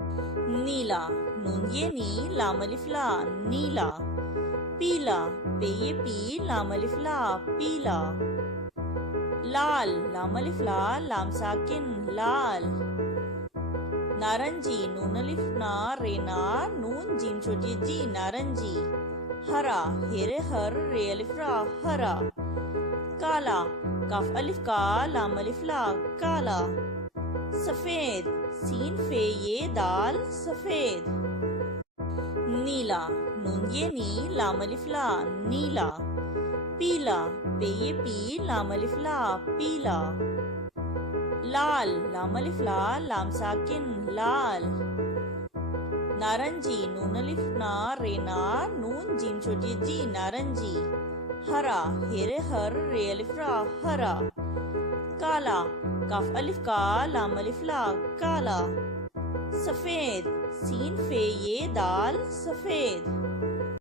नीला, नून ये नी, लाम अलिफ ला, नीला। पीला, पे ये पी, लाम अलिफ ला, पीला। लाल, लाम अलिफ ला, लाम साकिन, लाल। नारंगी, नून अलिफ ना, रे ना, नून जीम छोटी जी, नारंगी। हरा, हेरे हर, रे अलिफ रा, हरा। काला, काफ अलिफ का, लाम अलिफ ला, काला। सफेद, सीन फे ये दाल, सफेद। नीला, नून ये नी, लाम अलिफ ला, नीला। पीला, पे ये पी, लाम अलिफ ला, पीला। लाल, लाम अलिफ ला, लाम साकिन, लाल। नारंगी, नून अलिफ ना, रे ना, नून जीम छोटी जी, नारंगी। हरा, हेरे हर, रे अलिफ रा, हरा। काला, काफ अलिफ का, लाम अलिफ ला, काला। सफेद, सीन फे ये दाल, सफेद।